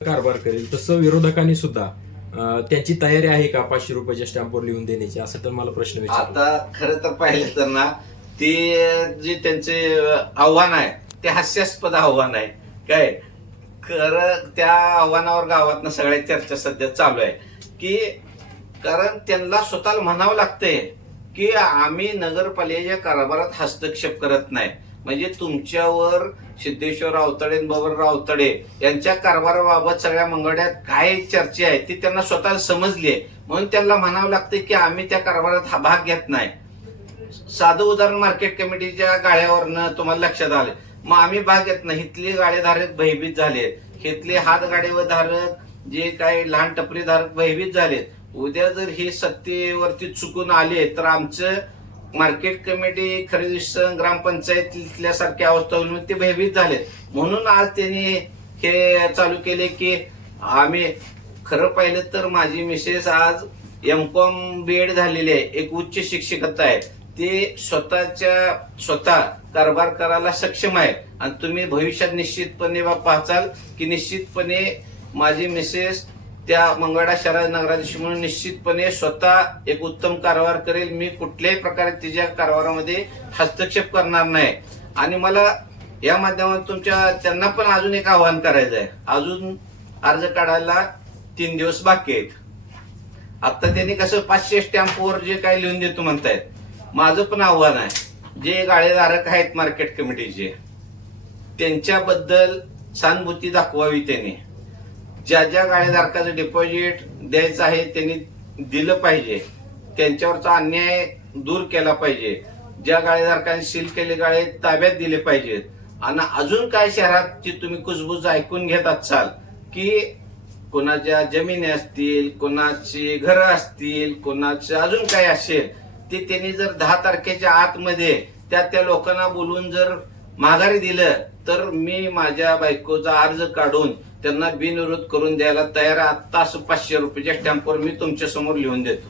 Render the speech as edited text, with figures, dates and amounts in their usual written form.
कारभार करेल तसं विरोधकांनी सुद्धा त्यांची तयारी आहे का 500 रुपयाच्या स्टॅम्पवर लिहून देण्याची, असं तर मला प्रश्न विचारला. आता खरं तर पाहिलं तर ना, ते जे त्यांचे आव्हान आहे ते हास्यास्पद आव्हान आहे. काय खरं त्या आव्हानावर गावातनं सगळ्या चर्चा सध्या चालू आहे की, कारण त्यांना स्वतःला म्हणावं लागतंय की आम्ही नगरपालिकेच्या कारभारात हस्तक्षेप करत नाही. म्हणजे तुमच्यावर सिद्धेश्वर रावतडे, बाबूराव रावतडे यांच्या कारभाराबाबत सगळ्या मंगळ्यात काय चर्चा आहे ती त्यांना स्वतःला समजली आहे, म्हणून त्यांना म्हणावं लागतं की आम्ही त्या कारभारात हा भाग घेत नाही. साधं उदाहरण मार्केट कमिटीच्या गाड्यावरनं तुम्हाला लक्षात आलं, मग आम्ही भाग घेत नाही. इथले गाडेधारक भयभीत झाले, इथले हातगाडीवर धारक जे काही लहान टपरी धारक भयभीत झाले. उद्या जर हे सत्तेवरती चुकून आले तर आमचं मार्केट कमिटी, खरेदी संघ, ग्रामपंचायतीतल्या सारख्या अवस्था होऊन ते भयभीत झाले. म्हणून आज त्यांनी हे चालू केले की आम्ही, खरं पाहिलं तर माझी मिसेस आज M.Com B.Ed झालेली आहे, एक उच्च शिक्षिकता आहे. ते स्वतः कारभार करायला सक्षम आहे. आणि तुम्ही भविष्यात निश्चितपणे पाहचाल की निश्चितपणे माझी मिसेस त्या मंगळवेढा शहरात नगराध्यक्ष म्हणून निश्चितपणे स्वतः एक उत्तम कारभार करेल. मी कुठल्याही प्रकारे तिच्या कारभारामध्ये हस्तक्षेप करणार नाही. आणि मला या माध्यमातून त्यांना पण अजून एक आवाहन करायचं आहे. अजून अर्ज काढायला 3 दिवस बाकी आहेत. आता त्यांनी कसं 500 स्टॅम्पवर जे काही लिहून देतो म्हणतायत, माझं पण आव्हान आहे, जे गाळेधारक आहेत मार्केट कमिटीचे त्यांच्याबद्दल सहानुभूती दाखवावी. त्यांनी ज्या ज्या गाळेधारकाचं डिपॉझिट द्यायचं आहे त्यांनी दिलं पाहिजे, त्यांच्यावरचा अन्याय दूर केला पाहिजे. ज्या गाळेधारकांनी सील केले गाळे ताब्यात दिले पाहिजेत. आणि अजून काय शहराची तुम्ही कुजबूज ऐकून घेत असाल की कोणाच्या जमिनी असतील, कोणाची घरं असतील, कोणाचं अजून काय असेल, ते त्यांनी जर 10 तारखेच्या आतमध्ये त्या लोकांना बोलून जर माघारी दिलं तर मी माझ्या बायकोचा अर्ज काढून त्यांना बिनविरोध करून द्यायला तयार आहे. आत्ता असं 500 रुपयाच्या स्टॅम्पवर मी तुमच्या समोर लिहून देतो.